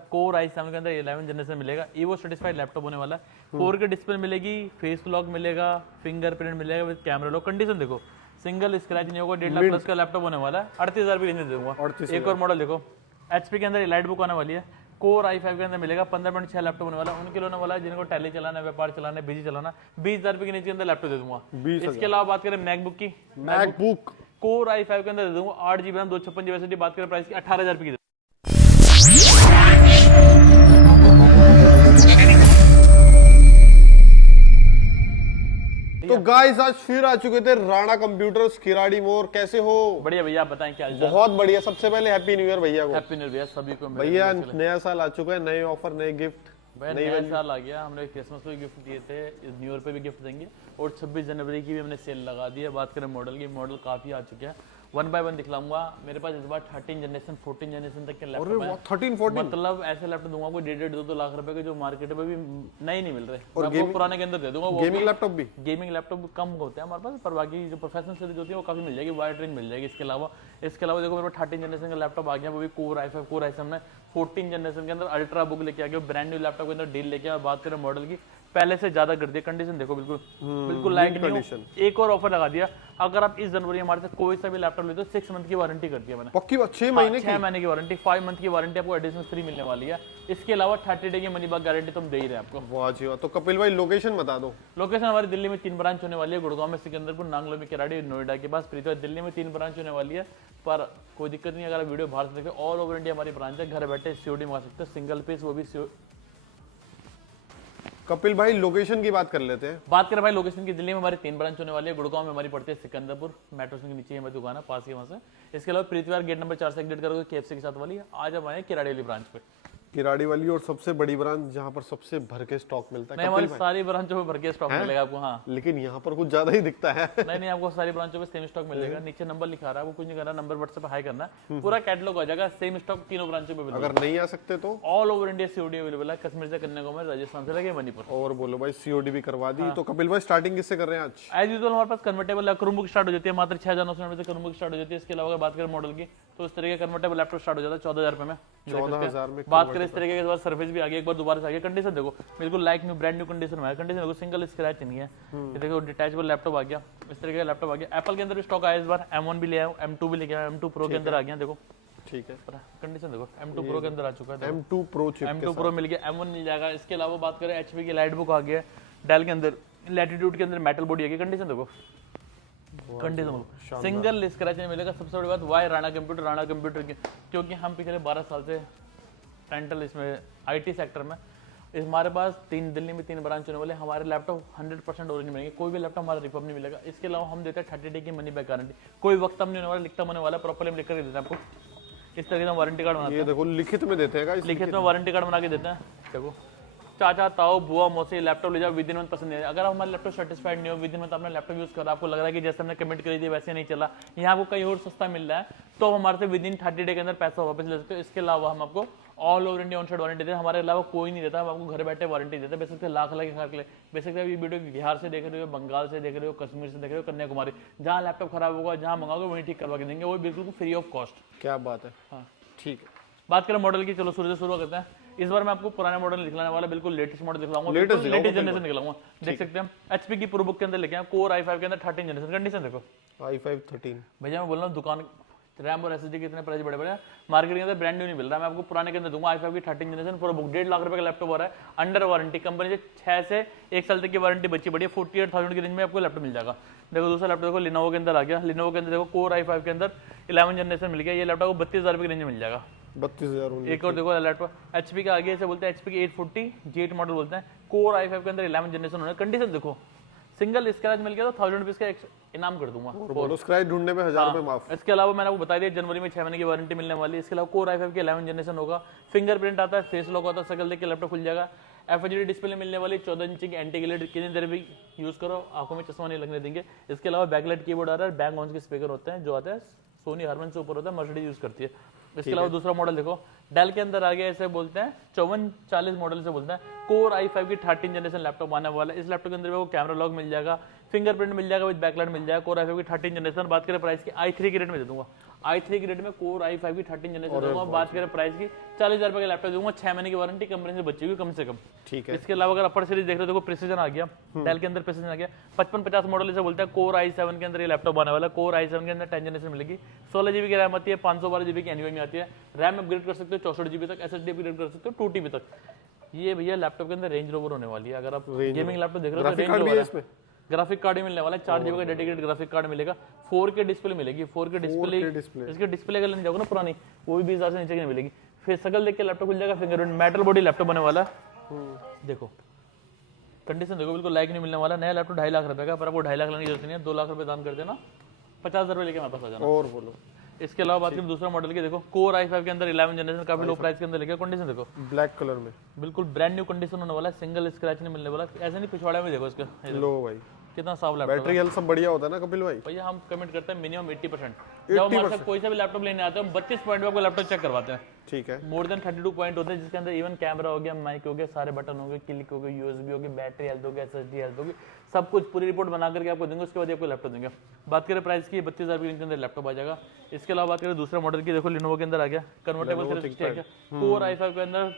Core i7 के अंदर 11 generation मिलेगा, evo सर्टिफाइड लैपटॉप होने वाला है। 4K डिस्प्ले मिलेगी, फेस लॉक मिलेगा, फिंगरप्रिंट मिलेगा विद कैमरा लॉक। कंडीशन देखो, सिंगल स्क्रैच नहीं होगा, 1.5 लाख प्लस का लैपटॉप होने वाला है। 38,000 की रेंज में दूंगा। एक और मॉडल देखो, HP के अंदर एलाइट बुक आने वाली है, कोर i5 के अंदर मिलेगा। 15.6 लैपटॉप होने वाला है, उनके लिए होने वाला है जिनको टैली चलाना है, व्यापार चलाना है, बिजी चलाना। 20,000 रुपए के नीचे के अंदर लैपटॉप दे दूंगा। इसके अलावा बात करें मैकबुक की, मैकबुक कोर i5 के अंदर दे दूंगा 8GB रैम 256GB SSD। बात करें प्राइस की 18,000 रुपए की। तो गाइस आज फिर आ चुके थे राणा कंप्यूटर्स खिराड़ी मोड़। कैसे हो? बढ़िया भैया, आप बताएं क्या हाल चाल? बहुत बढ़िया। सबसे पहले हैप्पी न्यू ईयर भैया को। हैप्पी न्यू ईयर सभी को। भैया नया साल आ चुका है, नए ऑफर, नए गिफ्ट। नया साल आ गया, हमने क्रिसमस पे गिफ्ट दिए थे, इस न्यू ईयर पे भी गिफ्ट देंगे और 26 जनवरी की भी हमने सेल लगा दी है। बात करें मॉडल की, मॉडल काफी आ चुके हैं, 1 बाय 1 दिखलाऊंगा। मेरे पास इस बार 13 जनरेशन 14 जनरेशन तक के लैपटॉप है। 13 14 मतलब ऐसे लैपटॉप दूंगा कोई 1.5-2 लाख रुपए के जो मार्केट में भी नए नहीं मिल रहे, और मैं आपको पुराने के अंदर दे दूंगा। गेमिंग लैपटॉप भी, गेमिंग लैपटॉप कम होते हैं हमारे पास, पर बाकी जो प्रोफेशनल सीरीज होती है वो काफी मिल जाएगी, वाइड रेंज मिल जाएगी। इसके अलावा देखो मेरे पास 13 जनरेशन का लैपटॉप आ गया, वो भी कोर i5 कोर i7 में। 14 जनरेशन के अंदर अल्ट्रा बुक लेके आ गया, ब्रांड न्यू लैपटॉप के अंदर डील लेके आया। बात करें मॉडल की, पहले से ज्यादा कर दिया। कंडीशन देखो, बिल्कुल लाइट कंडीशन। एक और ऑफर लगा दिया, अगर आप इस जनवरी हमारे से कोई सा भी लैपटॉप लेते हो 6 मंथ की वारंटी कर दिया मैंने। पक्की 6 महीने की? 6 महीने की वारंटी, 5 मंथ की वारंटी आपको एडिशनल फ्री मिलने वाली है। इसके अलावा 30 डे की मनी बैक गारंटी तुम दे ही रहे हैं आपको। वाह जी वाह। तो कपिल भाई लोकेशन बता दो। लोकेशन हमारी दिल्ली में 3 ब्रांच होने वाली है, गुड़गांव में, सिकंदरपुर, नांगलो में, किराड़ी, नोएडा के पास प्रीतवा। दिल्ली में 3 ब्रांच होने वाली है, पर कोई दिक्कत नहीं, अगर आप वीडियो बाहर से देखें ऑल ओवर इंडिया हमारी ब्रांच है। घर बैठे सीओडी मंगा सकते हैं, सिंगल पीस, वो भी कपिल भाई लोकेशन की बात कर लेते हैं। बात करें भाई लोकेशन की, दिल्ली में हमारी 3 ब्रांच होने वाली है, गुड़गांव में हमारी पड़ती है सिकंदरपुर, मेट्रो स्टेशन के नीचे हमारी दुकान है, पास ही वहां से। इसके अलावा प्रीतवार गेट नंबर 4 से एग्जिट करोगे KFC के साथ वाली। आज हम आए किराड़ी वाली ब्रांच पे, किराड़ी वाली, और सबसे बड़ी ब्रांच जहाँ पर सबसे भर के स्टॉक मिलता है। हमारी सारी ब्रांचों में भर के स्टॉक मिलेगा आपको। हाँ, लेकिन यहाँ पर कुछ ज्यादा ही दिखता है। नहीं आपको सारी ब्रांचों में सेम स्टॉक मिलेगा। नीचे नंबर लिखा रहा है, वो कुछ नहीं करना, नंबर व्हाट्सएप हाई करना, पूरा कैटलॉग आ जाएगा। सेम स्टॉक तीनों ब्रांचों में मिलेगा। अगर नहीं आ सकते तो all over India COD available है, कश्मीर से कन्याकुमारी, राजस्थान से लगे मणिपुर। और बोलो भाई सीओडी भी करवा दी। तो कपिल भाई स्टार्टिंग किससे कर रहे हैं आज? एज यूजुअल हमारे पास कन्वर्टेबल है, क्रोमबुक स्टार्ट हो जाती है मात्र 6,990 से क्रोमबुक स्टार्ट हो जाती है। इसके अलावा बात करें मॉडल की, तो इस तरह का कन्वर्टेबल लैपटॉप स्टार्ट हो जाता है 14,000 रुपए में। 14,000 में बात करें इस तरीके के, सर्विस भी आ गई, एक बार दोबारा से आ गई। कंडीशन देखो, बिल्कुल like new, brand new condition में है। कंडीशन देखो, सिंगल स्क्रैच नहीं है। ये देखो डिटैचेबल लैपटॉप आ गया, इस तरीके का लैपटॉप आ गया। एप्पल के अंदर भी स्टॉक आया इस बार, M1 भी ले आया, M2 भी लेके आया, M2 प्रो के अंदर आ गया। देखो ठीक है, कंडीशन देखो, M2 प्रो के अंदर आ चुका है। M2 pro chip, M2 pro मिल गया, M1 मिल जाएगा। इसके अलावा बात करें HP की लाइट बुक आ गया, डेल के अंदर लैटिट्यूड के अंदर मेटल बॉडी आ गई। कंडीशन देखो, कंडीशन सिंगल स्क्रैच नहीं मिलेगा। सबसे बड़ी बात, वाई राणा कंप्यूटर की, क्योंकि हम पिछले 12 साल से रेंटल इसमें IT सेक्टर में, हमारे पास दिल्ली में 3 ब्रांच होने वाले। हमारे लैपटॉप 100% ओरिजिनल मिलेंगे, कोई भी लैपटॉप हमारा रिफर्ब नहीं मिलेगा। इसके अलावा हम देते हैं 30 डे की मनी बैक गारंटी, कोई वक्त नहीं होने वाला, लिखता होने वाला, प्रॉपर्ली हम लिख कर देते हैं आपको। इस तरीके से वारंटी कार्ड बनाते हैं। ये देखो लिखित में देते हैं, लिखित में वारंटी कार्ड बना के देते हैं। देखो, चाचा ताऊ बुआ मौसी लैपटॉप ले जाओ, विद इन मंथ पसंद नहीं है। अगर हमारा लैपटॉप सेटिस्फाइड नहीं हो, विद इन मंथ आपने लैपटॉप यूज करा, आपको लग रहा है कि जैसे हमने कमेंट करी थी वैसे नहीं चला, यहाँ आपको कहीं और सस्ता मिल रहा है, तो हमारे से विद इन 30 डे के अंदर पैसा वापस ले सकते हो। इसके अलावा हम आपको all over India on side warranty देते हैं, हमारे अलावा कोई नहीं देता। हम आपको घर बैठे वारंटी देते हैं। बेसिकली लाख के बेसिकली ये वीडियो बिहार से देख रहे हो, बंगाल से देख रहे हो, कश्मीर से देख रहे हो, कन्याकुमारी, जहाँ लैपटॉप खराब होगा, जहाँ मंगाओगे वहीं ठीक करवा के देंगे, वो बिल्कुल फ्री ऑफ कॉस्ट। क्या बात है। हाँ ठीक है, बात करें मॉडल की, चलो शुरू से शुरू करते हैं। इस बार मैं आपको पुराने मॉडल दिखलाने वाला, बिल्कुल लेटेस्ट मॉडल दिखलाऊंगा, लेटेस्ट जनरेशन दिखलाऊंगा। देख सकते हैं HP की प्रो बुक के अंदर लेके आए, कोर i5 के अंदर 13 जनरेशन। कंडीशन देखो, i5 13 भैया मैं बोल रहा हूँ, दुकान रैम और SSD के इतने प्राइस बड़े बड़े मार्केट के अंदर ब्रांड न्यू नहीं मिल रहा। मैं आपको पुराने के अंदर दूंगा i5 की 13 जनरेशन प्रो बुक। 1.5 लाख रुपए का लैपटॉप हो रहा है, अंडर वारंटी, कंपनी से 6 से 1 साल तक की वारंटी बची पड़ी है। 48,000 की रेंज में आपको लैपटॉप मिल जाएगा। देखो दूसरा लैपटॉप देखो, लिनोवो के अंदर आ गया। लिनोवो के अंदर देखो कोर i5 के अंदर 11 जनरेशन मिल गया। ये लैपटॉप 32,000 रुपए की रेंज में मिल जाएगा। 32,000। एक और देखो लैपटॉप HP का आगे से बोलते हैं, HP की 840 G8 मॉडल बोलते हैं, कोर i5 के अंदर 11 जनरेशन होना। कंडीशन देखो, सिंगल स्क्रैच मिल गया तो 1000 रुपीज का इनाम कर दूंगा। बोलो स्क्रैच ढूंढने में 1000 रुपए माफ। इसके अलावा मैंने आपको बता दिया जनवरी में 6 महीने की वारंटी मिलने वाली है। इसके अलावा कोर i5 की 11 जनरेशन होगा, फिंगरप्रिंट आता है, फेस लॉक आता है, सकल देख के लैपटॉप खुल जाएगा। FHD डिस्प्ले मिलने वाली, 14 इंच की एंटी ग्लेयर, कितनी देर भी यूज करो आंखों में चश्मा नहीं लगने देंगे। इसके अलावा बैकलाइट कीबोर्ड आ रहा है, बैक ऑन के स्पीकर होते हैं, जो आता है सोनी हारमन से ऊपर होता है, मर्सिडीज यूज करती है। इसके अलावा दूसरा मॉडल देखो, डेल के अंदर आ गया, इसे बोलते हैं 5440 मॉडल से बोलते हैं। कोर i5 की 13 जनरेशन लैपटॉप आने वाला है। इस लैपटॉप के अंदर वो कैमरा लॉक मिल जाएगा, फिंगरप्रिंट मिल जाएगा, विद बैकलाइट मिल जाएगा, कोर i5 की 13 जनरेशन। बात करें प्राइस की i3 की रेट में दे दूंगा, i3 की रेट में कोर i5 की 13 जनरेशन दूंगा। बात करें प्राइस की 40,000 रुपए का लैपटॉप दूंगा, 6 महीने की वारंटी कंपनी से बची हुई कम से कम। ठीक है। इसके अलावा अगर अपर सीरीज देख रहे हो, देखो प्रिसीजन आ गया, डेल के अंदर प्रिसीजन आ गया, 5550 मॉडल इसे बोलते हैं। कोर i7 के अंदर ये लैपटॉप आने वाला है। कोर i7 के अंदर 10 जनरेशन मिलेगी, 16 GB की रैम आती है, 512 GB की NVMe आती है। रैम अपग्रेड कर सकते हो 64 GB तक, SSD अपग्रेड कर सकते हो 2 TB तक। ये भैया लैपटॉप के अंदर रेंज रोवर होने वाली है। अगर आप गेमिंग लैपटॉप देख रहे हो तो ग्राफिक रेंज कार्ड भी रोवर है है। इसमें? ग्राफिक कार्ड ही मिलने वाला है, 4 GB का डेडिकेटेड ग्राफिक कार्ड मिलेगा, 4K डिस्प्ले मिलेगी, 4K डिस्प्ले। 4K display. इसके डिस्प्ले अगर लेने जाओगे ना पुरानी, वो भी 20,000 से नीचे की नहीं मिलेगी। फिर शकल देख के लैपटॉप खुल जाएगा, फिंगरप्रिंट मेटल बॉडी लैपटॉप होने वाला है। देखो कंडीशन देखो, बिल्कुल लाइक नहीं मिलने वाला। नया लैपटॉप 2.5 लाख रुपए का, पर आपको 2.5 लाख लेने की जरूरत नहीं है, 2 लाख रुपए दान कर देना, 50,000 रुपए लेके हमारे पास आ जाना। और बोलो। इसके अलावा बात करें दूसरा मॉडल की, देखो कोर i5 के अंदर 11 जनरेशन, काफी लो प्राइस के अंदर लेके। कंडीशन देखो ब्लैक कलर में बिल्कुल ब्रांड न्यू कंडीशन होने वाला है, सिंगल स्क्रैच नहीं मिलने वाला। ऐसे नहीं, पिछवाड़े में देखो इसका, ये देखो, लो भाई, कितना साफ लैपटॉप है बैटरी हेल्थ सब बढ़िया होता है ना कपिल भाई? भैया। हम कमेंट करते हैं मिनिमम 80%। जब हमारे साथ कोई सा भी लैपटॉप लेने आते हैं, हम 32 पॉइंट पे आपको लैपटॉप चेक करवाते हैं। ठीक है। मोर देन 32 पॉइंट होते हैं, जिसके अंदर इवन कैमरा हो गया, माइक हो गया, सारे बटन हो गए, क्लिक हो गए, यूएसबी हो गई, बैटरी हेल्थ हो गया, SSD हेल्थ होगी, सब कुछ पूरी रिपोर्ट बना करके आपको देंगे। उसके बाद आपको लैपटॉप देंगे। बात करें प्राइस की, 32,000 रुपये के अंदर लैपटॉप आ जाएगा। इसके अलावा बात करें दूसरा मॉडल की, देखो लिनोवो के अंदर आ गया कन्वर्टेबल सीरीज ठीक है, कोर i5 के अंदर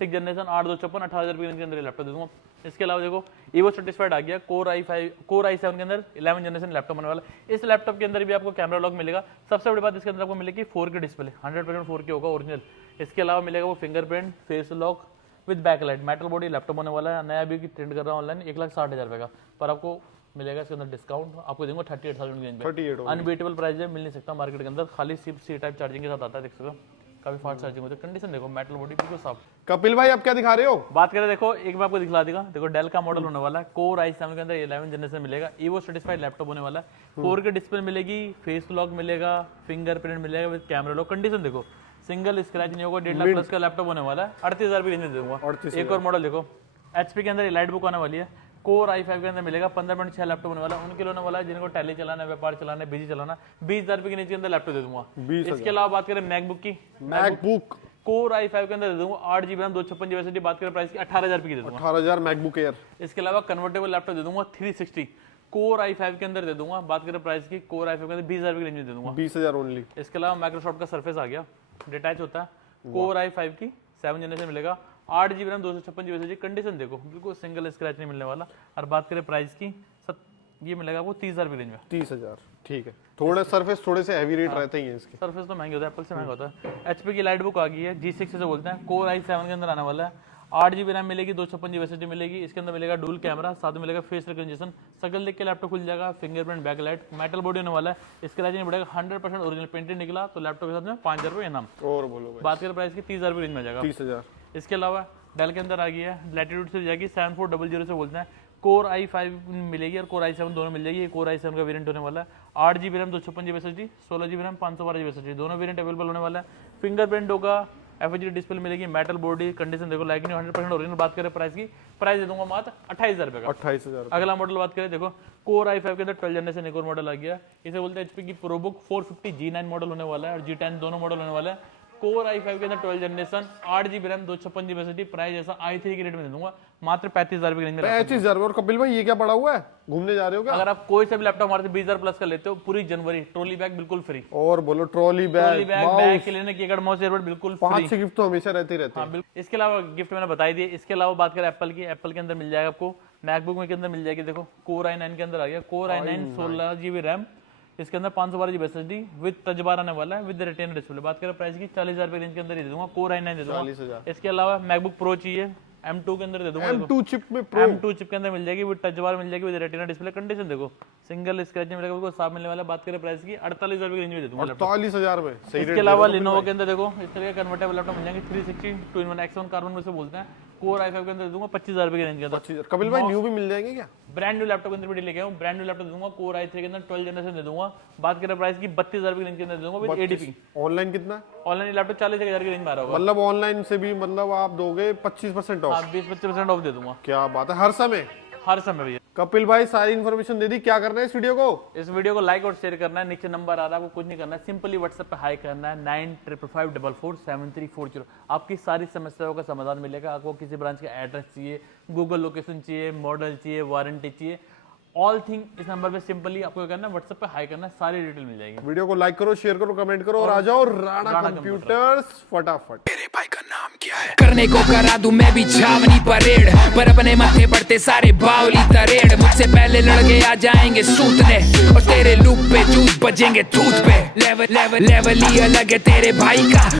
6 जनरेशन 8256, 18,000 रुपये के अंदर लैपटॉप दे दूंगा। इसके अलावा देखो evo सर्टिफाइड आ गया, कोर i7 के अंदर 11 जनरेशन लैपटॉप होने वाला है। इस लैपटॉप के अंदर भी आपको कैमरा लॉक मिलेगा। सबसे बड़ी बात इसके अंदर आपको मिलेगी 4K डिस्प्ले, 100% 4K होगा ओरिजिनल। इसके अलावा मिलेगा वो fingerprint, face lock with backlight, metal body laptop होने वाला है। नया भी ट्रेंड कर रहा है ऑनलाइन, 1,60,000 रुपए का, पर आपको मिलेगा इसके अंदर डिस्काउंट, आपको देंगे 38,000 की रेंज में। 38 अनबीटेबल प्राइस है, मिल नहीं सकता मार्केट के अंदर, खाली सिर्फ सी टाइप चार्जिंग के साथ आता है, देख सकते हो काफी फास्ट चार्जिंग होती है। कंडीशन देखो, मेटल बॉडी बिल्कुल साफ। कपिल भाई आप क्या दिखा रहे हो? बात करें देखो, एक मैं आपको दिखला देगा, देखो डेल का मॉडल होने वाला है, कोर i7 के अंदर 11 जनरेशन मिलेगा, evo सर्टिफाइड लैपटॉप होने वाला है। 4K डिस्प्ले मिलेगी, फेस लॉक मिलेगा, फिंगरप्रिंट मिलेगा विद कैमरा लॉक। कंडीशन देखो, सिंगल स्क्रैच नहीं होगा, 1.5 लाख प्लस का लैपटॉप होने वाला है, 38,000 रुपये रेंज में दूंगा। 38,000। एक और मॉडल देखो, HP के अंदर लाइट बुक आने वाली है, कोर i5 के अंदर मिलेगा, 15.6 लैपटॉप होने वाला है। उनके लिए होने वाला है जिनको टैली चलाना है, व्यापार चलाना है, बिजी चलाना, 20,000 रुपये के नीचे के अंदर लैपटॉप दे दूंगा। 20,000। इसके अलावा बात करें मैकबुक की, मैकबुक कोर i5 के अंदर दे दूंगा 8 GB रैम, 256 GB SSD। बात करें प्राइस की 18,000 रुपये की दे दूंगा। 18,000 मैकबुक एयर। इसके अलावा कन्वर्टेबल लैपटॉप दे दूंगा 360, कोर i5 के अंदर दे दूंगा। बात करें प्राइस की, कोर i5 के अंदर 20,000 रुपये की रेंज में दे दूंगा। 20,000 ओनली। इसके अलावा माइक्रोसॉफ्ट का सरफेस आ गया, डिटैच होता है, कोर i5 की 7 जनरेशन मिलेगा, 8 GB RAM, 256 GB SSD। Condition देखो, बिल्कुल सिंगल स्क्रैच नहीं मिलने वाला। और बात करें प्राइस की, ये मिलेगा आपको 30,000 रुपये रेंज में। 30,000 ठीक है। थोड़े सरफेस थोड़े से हैवी रेट रहते ही हैं इसके। सरफेस तो महंगे होता है, एप्पल से महंगा होता है। HP की लाइट बुक आ गई है, G6 से बोलते हैं, कोर i7 के अंदर आने वाला है, 8 GB रैम मिलेगी, 256 GB SSD मिलेगी। इसके अंदर मिलेगा डुअल कैमरा, साथ में मिलेगा फेस रिकग्निशन, शकल देख के लैपटॉप खुल जाएगा, फिंगरप्रिंट, बैकलाइट, मेटल बॉडी होने वाला है। स्क्रैच नहीं पड़ेगा, 100% ओरिजिनल पेंटेड निकला तो लैपटॉप के साथ में 5,000 रुपये इनाम। और बोलो भाई। बात करें प्राइस की, 30,000 रुपये रेंज में आ जाएगा। 30,000। इसके अलावा डेल के अंदर आ गई है, लैटिट्यूड से जाएगी, 7400 से बोलते हैं, कोर i5 मिलेगी और कोर i7 दोनों मिल जाएगी। कोर i7 का वेरिएंट होने वाला है, 8 GB RAM, 256 GB SSD, 16 GB RAM, 512 GB SSD, दोनों वेरिएंट अवेलेबल होने वाला है। फिंगरप्रिंट होगा, FHD डिस्प्ले मिलेगी, मेटल बॉडी। कंडीशन देखो, लाइक नहीं 100% ओरिजिनल। बात करें प्राइस की, प्राइस दे दूंगा मात्र 28,000 रुपये का। 28,000। अगला मॉडल बात करें, देखो कोर i5 के अंदर 12 जनरेशन एक और मॉडल आ गया, इसे बोलते हैं HP की प्रोबुक 450 G9 मॉडल होने वाला है और G10 दोनों मॉडल होने वाला है। कोर i5 के अंदर 12 generation, 8 GB RAM, 256 GB SSD। Price जैसा i3 की रेट में दे दूंगा, मात्र 35,000 रुपये की रेंज में। 35,000। और कपिल भाई ये क्या पड़ा हुआ है? घूमने जा रहे हो क्या? अगर आप कोई सा भी लैपटॉप हमारे से 20,000 प्लस का लेते हो, पूरी जनवरी ट्रॉली बैग बिल्कुल फ्री। और बोलो trolley trolley bag, bag, bag के लेने कीबोर्ड, माउस, ईयरबड बिल्कुल फ्री। 5-6 गिफ्ट तो हमेशा रहते ही रहते हाँ हैं। बिल्कुल। इसके अलावा गिफ्ट मैंने बता दिए। इसके अलावा बात करें एप्पल की, एप्पल के अंदर मिल जाएगा आपको, मैकबुक में के अंदर मिल जाएगी, देखो कोर i9 के अंदर आ गया, कोर i9 16 GB रैम, इसके अंदर 512 GB SSD with touch bar आने वाला है, विद रेटिना डिस्प्ले। बात करें प्राइस की, 40,000 रुपये रेंज के अंदर ही दे दूंगा, कोर i9 दे दूंगा। 40,000। इसके अलावा मैकबुक प्रो चाहिए, M2 के अंदर दे दूंगा, M2 चिप में प्रो। M2 चिप के अंदर मिल जाएगी, विद टच बार मिल जाएगी, विद रेटिना डिस्प्ले। कंडीशन देखो, सिंगल स्क्रैच नहीं मिलेगा, बिल्कुल साफ मिलने वाला है। बात करें प्राइस की, 48,000 रुपये रेंज में दे दूंगा। 48,000 में सही रेट। इसके अलावा लिनोवो के अंदर देखो, इस तरह के कन्वर्टेबल लैपटॉप मिल जाएंगे, 360 2-in-1 X1 कार्बन में से बोलते हैं। कोर i5 के अंदर दे दूंगा 25,000 रुपये की रेंज के अंदर। 25,000। कपिल भाई न्यू भी मिल जाएंगे क्या? ब्रांड न्यू लैपटॉप के अंदर भी लेके आऊँ, ब्रांड न्यू लैपटॉप दूंगा, कोर i3 के अंदर 12 जनरेशन दे दूंगा। बात करें प्राइस की, 32,000 रुपये की रेंज के अंदर दूंगा, विद ADP। ऑनलाइन कितना? ऑनलाइन लैपटॉप 40,000 की रेंज में आ रहा होगा। मतलब ऑनलाइन से भी मतलब आप दोगे 25% ऑफ? हाँ 20-25% ऑफ दे दूंगा क्या बात है, हर समय। हर समय भैया। कपिल भाई सारी इन्फॉर्मेशन दे दी, क्या करना है इस वीडियो को? इस वीडियो को लाइक और शेयर करना है, नीचे नंबर आ रहा है, आपको कुछ नहीं करना है, सिंपली व्हाट्सएप पे हाई करना है 9555447340। आपकी सारी समस्याओं का समाधान मिलेगा। आपको किसी ब्रांच का एड्रेस चाहिए, गूगल लोकेशन चाहिए, मॉडल चाहिए, वारंटी चाहिए, ऑल थिंग इस नंबर पे सिंपली आपको क्या करना है, व्हाट्सएप पे हाई करना है, सारी डिटेल मिल जाएगी। वीडियो को लाइक करो, शेयर करो, कमेंट करो और आ जाओ राणा कंप्यूटर्स फटाफट। मेरे भाई का नाम क्या है? करने को करा दूं मैं भी छावनी परेड, पर अपने माथे पड़ते सारे बावली तरेड़। मुझसे पहले लड़के आ जाएंगे सूतने और तेरे लूप पे जूत बजेंगे थूत पे। लेवल ही अलग है तेरे भाई का।